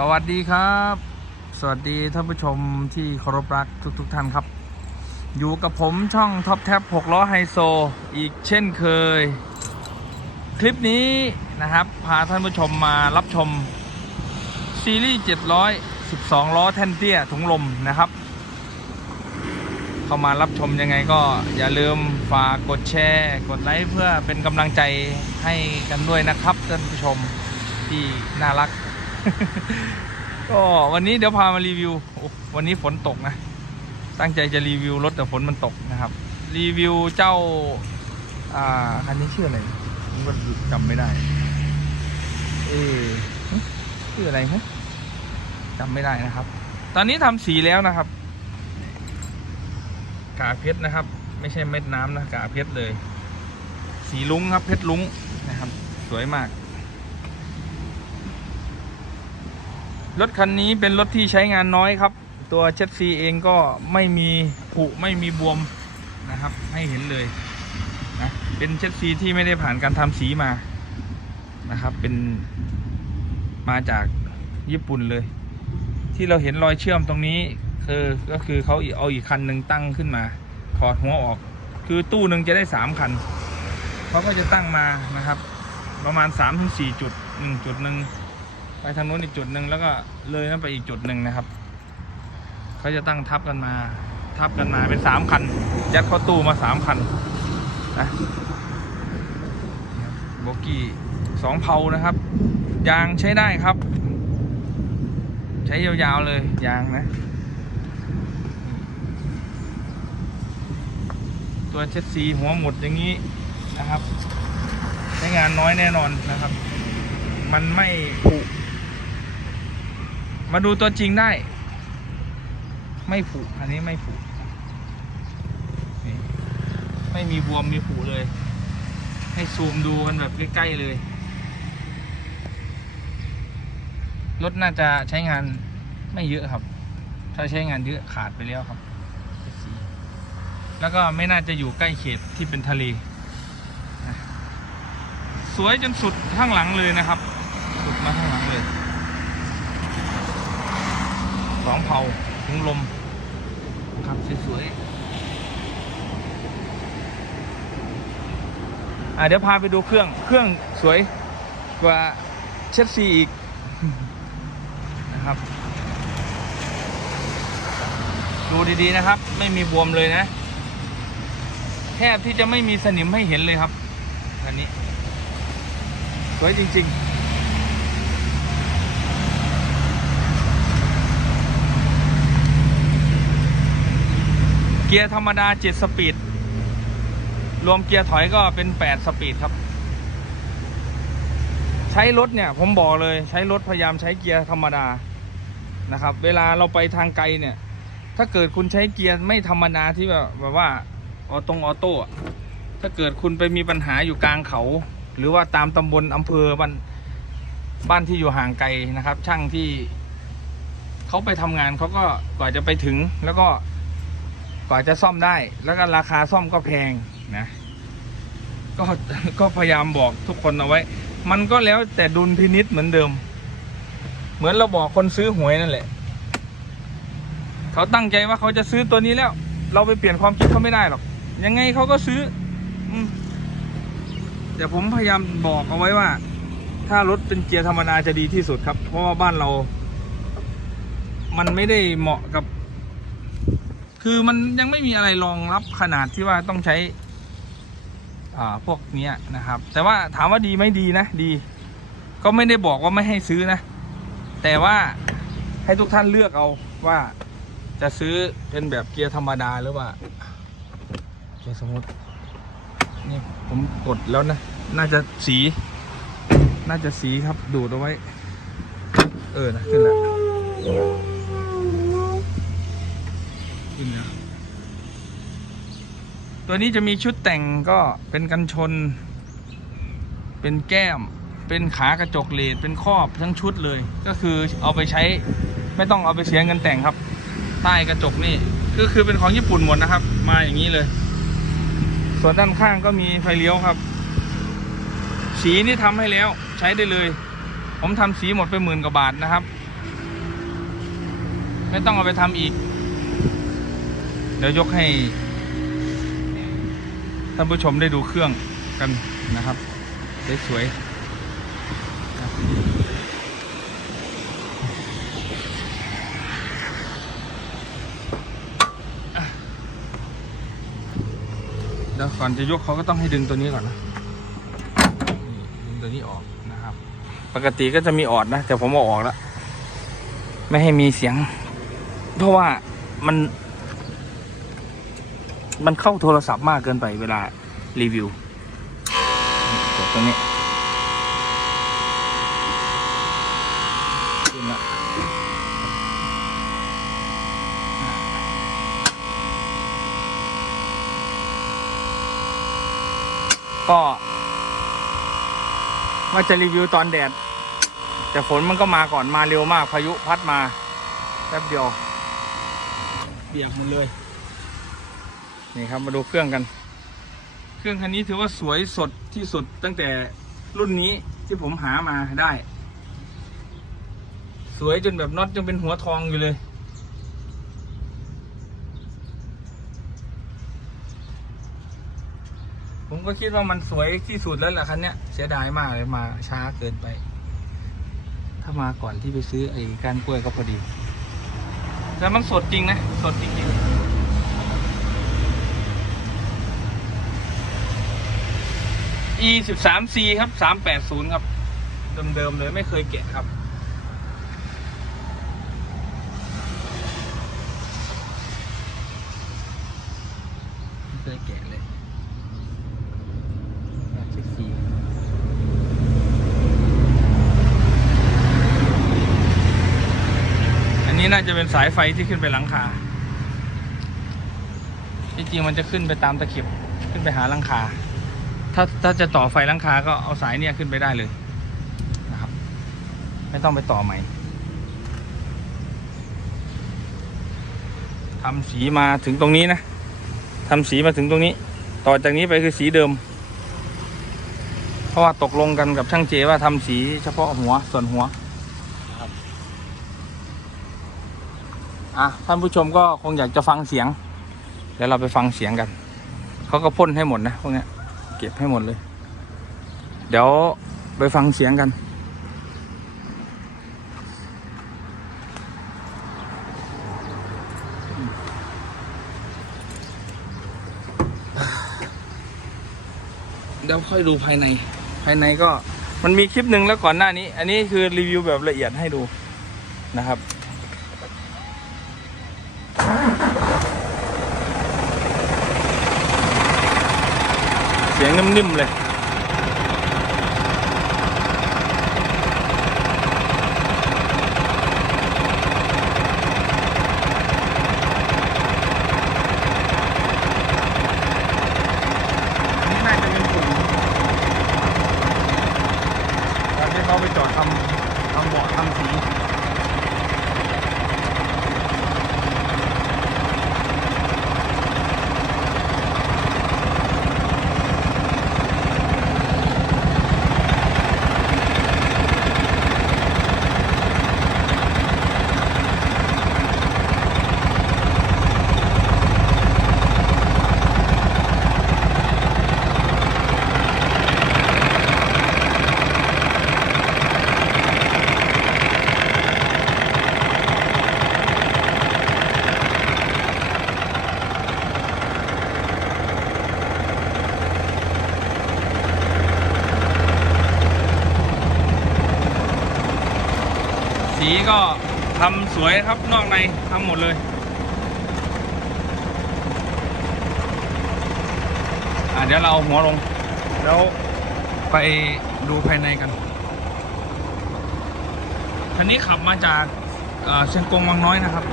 สวัสดีครับ สวัสดีท่านผู้ชมที่เคารพรักทุกๆทท่านครับ อยู่กับผมช่องท็อปแท็บ6ล้อไฮโซอีกเช่นเคย คลิปนี้นะครับ พาท่านผู้ชมมารับชม ซีรีส์712 ล้อแท่นเตี้ยถุงลมนะครับ เข้ามารับชมยังไงก็อย่าลืมฝากกดแชร์ กดไลค์เพื่อเป็นกำลังใจให้กันด้วยนะครับท่านผู้ชมที่น่ารัก ก็วันนี้เดี๋ยวพามารีวิว วันนี้ฝนตกนะ ตั้งใจจะรีวิวรถแต่ฝนมันตกนะครับ รีวิวเจ้า อ่า คันนี้ชื่ออะไรผมก็จำไม่ได้ เอ๊ชื่ออะไรฮะจำไม่ได้นะครับ ตอนนี้ทำสีแล้วนะครับ กาเพชรนะครับ ไม่ใช่เม็ดน้ำนะกาเพชรเลย สีลุ้งครับเพชรลุ้งนะครับ สวยมาก รถคันนี้เป็นรถที่ใช้งานน้อยครับ ตัวเช็ดซีเองก็ไม่มีผุไม่มีบวมนะครับ ให้เห็นเลยนะเป็นเช็ดซีที่ไม่ได้ผ่านการทำสีมานะครับ เป็นมาจากญี่ปุ่นเลย ที่เราเห็นรอยเชื่อมตรงนี้คือก็คือเขาเอาอีกคันหนึ่งตั้งขึ้นมา ถอดหัวออก คือตู้หนึ่งจะได้สามคันเขาก็จะตั้งมานะครับ ประมาณ3ามถึงสี่จุดหนึ่งจุดหนึ่ง ไปทางโน้นอีกจุดหนึ่งแล้วก็เลยนั้นไปอีกจุดหนึ่งนะครับเขาจะตั้งทับกันมา ทับกันมาเป็นสามคัน ยัดเข้าตู้มาสามคันนะโบกี้สองเพานะครับ ยางใช้ได้ครับ ใช้ยาวๆเลยยางนะ ตัวเช็ดสีหัวหมดอย่างนี้นะครับใช้งานน้อยแน่นอนนะครับ มันไม่ผุ มาดูตัวจริงได้ ไม่ผุอันนี้ไม่ผุไม่มีบวมมีผุเลย ให้ซูมดูกันแบบใกล้ๆเลยรถน่าจะใช้งานไม่เยอะครับ ถ้าใช้งานเยอะขาดไปแล้วครับ แล้วก็ไม่น่าจะอยู่ใกล้เขตที่เป็นทะเล สวยจนสุดข้างหลังเลยนะครับ สุดมาข้างหลังเลย สองเผาถุงลมครับสวยๆอะเดี๋ยวพาไปดูเครื่องเครื่องสวยกว่าเช็ดซีอีกนะครับ ดูดีๆนะครับ ไม่มีบวมเลยนะ แทบที่จะไม่มีสนิมให้เห็นเลยครับคันนี้ สวยจริง ๆ เกียร์ธรรมดา 7 สปีด รวมเกียร์ถอยก็เป็น 8 สปีดครับ ใช้รถเนี่ย ผมบอกเลยใช้รถพยายามใช้เกียร์ธรรมดานะครับ เวลาเราไปทางไกลเนี่ย ถ้าเกิดคุณใช้เกียร์ไม่ธรรมดาที่แบบแบบว่าออตรงออโต้ถ้าเกิดคุณไปมีปัญหาอยู่กลางเขา หรือว่าตามตำบลอำเภอบ้านบ้านที่อยู่ห่างไกลนะครับ ช่างที่เขาไปทำงานเขาก็กว่าจะไปถึงแล้วก็ กว่าจะซ่อมได้ แล้วก็ราคาซ่อมก็แพงนะ ก็ก็พยายามบอกทุกคนเอาไว้ มันก็แล้วแต่ดุลพินิษเหมือนเดิม เหมือนเราบอกคนซื้อหวยนั่นแหละ เขาตั้งใจว่าเขาจะซื้อตัวนี้แล้ว เราไปเปลี่ยนความคิดเขาไม่ได้หรอก ยังไงเขาก็ซื้อแต่ผมพยายามบอกเอาไว้ว่า ถ้ารถเป็นเกียร์ธรรมดาจะดีที่สุดครับ เพราะว่าบ้านเรา มันไม่ได้เหมาะกับ คือมันยังไม่มีอะไรรองรับขนาดที่ว่าต้องใช้ อ่าพวกเนี้ยนะครับ แต่ว่าถามว่าดีไหมดีนะดี ก็ไม่ได้บอกว่าไม่ให้ซื้อนะ แต่ว่าให้ทุกท่านเลือกเอาว่าจะซื้อเป็นแบบเกียร์ธรรมดาหรือว่าเกียร์สมมตินี่ผมกดแล้วนะ น่าจะสี น่าจะสีครับดูดเอาไว้ เออนะขึ้นแล้ว ขึ้นแล้วตัวนี้จะมีชุดแต่งก็เป็นกันชน เป็นแก้ม เป็นขากระจกเลดเป็นครอบทั้งชุดเลย ก็คือเอาไปใช้ไม่ต้องเอาไปเสียเงินแต่งครับ ใต้กระจกนี่ก็คือเป็นของญี่ปุ่นหมดนะครับ มาอย่างนี้เลย ส่วนด้านข้างก็มีไฟเลี้ยวครับ สีนี่ทำให้แล้วใช้ได้เลย ผมทำสีหมดไปหมื่นกว่าบาทนะครับ ไม่ต้องเอาไปทำอีก เดี๋ยวยกให้ ท่านผู้ชมได้ดูเครื่องกันนะครับ สวยๆเดี๋ยวก่อนจะยกเขาก็ต้องให้ดึงตัวนี้ก่อนนะดึงตัวนี้ออกนะครับ ปกติก็จะมีออดนะ แต่ผมเอาออกแล้ว ไม่ให้มีเสียง เพราะว่ามัน มันเข้าโทรศัพท์มากเกินไปเวลารีวิวกดตรงนี้ขึ้นละก็ว่าจะรีวิวตอนแดด แต่ฝนมันก็มาก่อนมาเร็วมากพายุพัดมาแป๊บเดียวเปียกหมดเลย นี่ครับมาดูเครื่องกัน เครื่องคันนี้ถือว่าสวยสดที่สุดตั้งแต่รุ่นนี้ที่ผมหามาได้ สวยจนแบบน็อตยังเป็นหัวทองอยู่เลย ผมก็คิดว่ามันสวยที่สุดแล้วแหละคันเนี้ยเสียดายมากเลยมาช้าเกินไป ถ้ามาก่อนที่ไปซื้อไอ้กานกล้วยก็พอดีแต่มันสดจริงนะ สดจริงๆ e สิบสาม c ครับสามแปดศูนย์ครับ เดิมๆเลยไม่เคยแกะครับ ไม่เคยแกะเลยเช็คสีอันนี้น่าจะเป็นสายไฟที่ขึ้นไปหลังคาจริงมันจะขึ้นไปตามตะเข็บขึ้นไปหาหลังคา ถ้าถ้าจะต่อไฟลังคาก็เอาสายเนี่ยขึ้นไปได้เลยนะครับ ไม่ต้องไปต่อใหม่ทำสีมาถึงตรงนี้นะทำสีมาถึงตรงนี้ ต่อจากนี้ไปคือสีเดิม เพราะว่าตกลงกันกับช่างเจว่าทำสีเฉพาะหัวส่วนหัวอะท่านผู้ชมก็คงอยากจะฟังเสียง เดี๋ยวเราไปฟังเสียงกัน เขาก็พ่นให้หมดนะพวกนี้ เก็บให้หมดเลย เดี๋ยวไปฟังเสียงกันเดี๋ยวค่อยดูภายใน ภายในก็มันมีคลิปหนึ่งแล้วก่อนหน้านี้ อันนี้คือรีวิวแบบละเอียดให้ดูนะครับ นิ่มๆเลย อันนี้น่าจะเป็นกลุ่มตอนที่เขาไปจอดทำทำเบาะทำสี สี ก็ทำสวยครับนอกในทำหมดเลย อะเดี๋ยวเราเอาหัวลง แล้วไปดูภายในกันคันนี้ขับมาจากเชียงกงวังน้อยนะครับ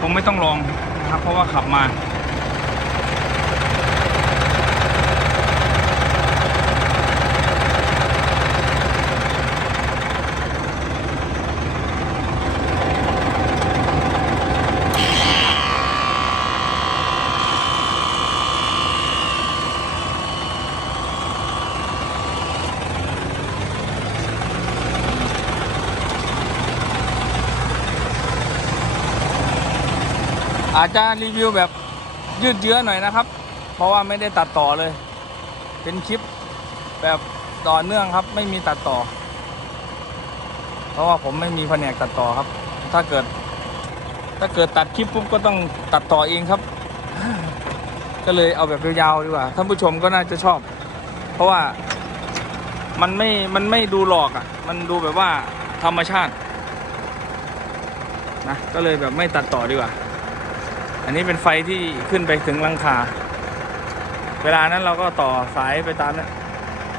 คงไม่ต้องลองนะครับ เพราะว่าขับมา อาจจะรีวิวแบบยืดเยื้อหน่อยนะครับ เพราะว่าไม่ได้ตัดต่อเลย เป็นคลิปแบบต่อเนื่องครับ ไม่มีตัดต่อ เพราะว่าผมไม่มีแผนกตัดต่อครับ ถ้าเกิด ถ้าเกิดตัดคลิปปุ๊บก็ต้องตัดต่อเองครับ ก็เลยเอาแบบยาวๆดีกว่าท่านผู้ชมก็น่าจะชอบ เพราะว่ามันไม่มันไม่ดูหลอกอะ่ะ มันดูแบบว่าธรรมชาตินะก็เลยแบบไม่ตัดต่อดีกว่า อันนี้เป็นไฟที่ขึ้นไปถึงลังคา เวลานั้นเราก็ต่อสายไปตามนั้น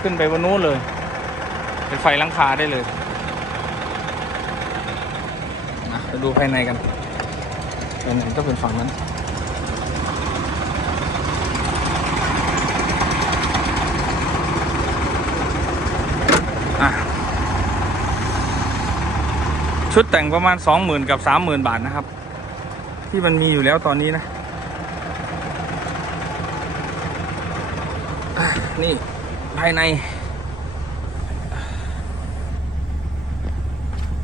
ขึ้นไปบนนู้นเลย เป็นไฟลังคาได้เลยนะไปดูภายในกันภายในก็เป็นฝั่งนั้นชุดแต่งประมาณสองหมื่นกับสามหมื่นบาทนะครับ ที่มันมีอยู่แล้วตอนนี้นะ นี่ภายใน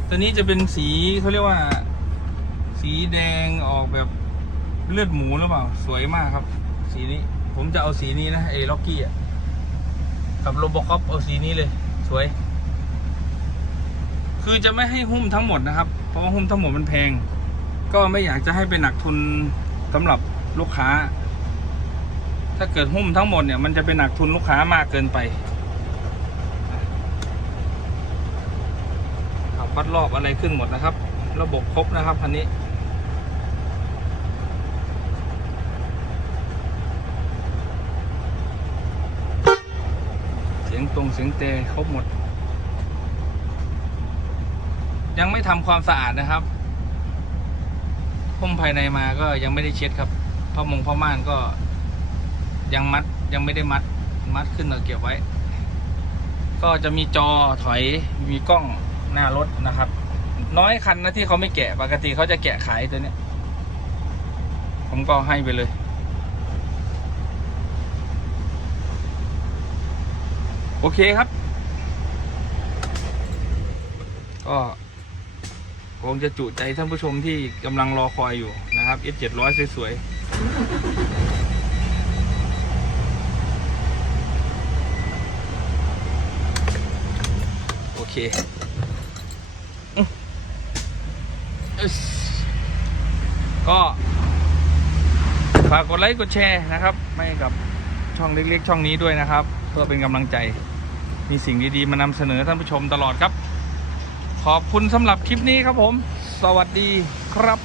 ตัวนี้จะเป็นสีเขาเรียกว่า สีแดงออกแบบเลือดหมูหรือเปล่า สวยมากครับ สีนี้ ผมจะเอาสีนี้นะเอล็อกกี้อะกับโรบอคอปเอาสีนี้เลย สวย คือจะไม่ให้หุ้มทั้งหมดนะครับ เพราะว่าหุ้มทั้งหมดมันแพง ก็ไม่อยากจะให้เป็นหนักทุนสำหรับลูกค้า ถ้าเกิดหุ้มทั้งหมดเนี่ยมันจะเป็นหนักทุนลูกค้ามากเกินไปขับวัดรอบอะไรขึ้นหมดนะครับ ระบบครบนะครับคันนี้เสียงตรงเสียงเตะครบหมด ยังไม่ทำความสะอาดนะครับ พุ่มภายในมาก็ยังไม่ได้เช็ดครับผ้ามงผ้าม่านก็ยังมัดยังไม่ได้มัดมัดขึ้นเราเก็บไว้ ก็จะมีจอถอยมีกล้องหน้ารถนะครับ น้อยคันนะที่เขาไม่แกะปกติเขาจะแกะขายตัวเนี้ย ผมก็ให้ไปเลยโอเคครับ ก็ คงจะจุใจท่านผู้ชมที่กำลังรอคอยอยู่นะครับ F 7 0 0 สวยๆ โอเคก็ฝากกดไลค์กดแชร์นะครับให้กับช่องเล็กๆ ช่องนี้ด้วยนะครับ เพื่อเป็นกำลังใจมีสิ่งดีๆ มานำเสนอท่านผู้ชมตลอดครับ ขอบคุณสำหรับคลิปนี้ครับผม สวัสดีครับ